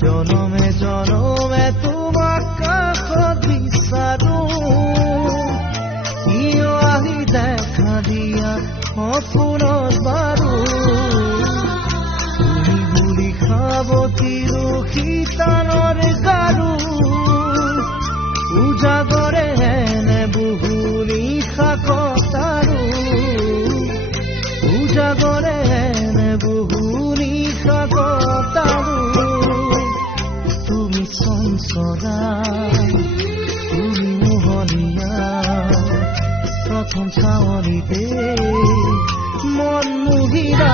জনমে জনমে তোমাক কাষত বিচাৰো কিয় আহি দেখা দিয়া সপোনত বাৰু তুমি বুলি খাবতিৰো শীতানৰ গাৰু উজাগৰে এনে বহু নিশা কটাৰো উজাগৰে এনে বহু নিশা কটাৰো তুমি চঞ্চলা তুমি মোহনীয়া প্ৰথম চাৱনিতে মন মোহিৰা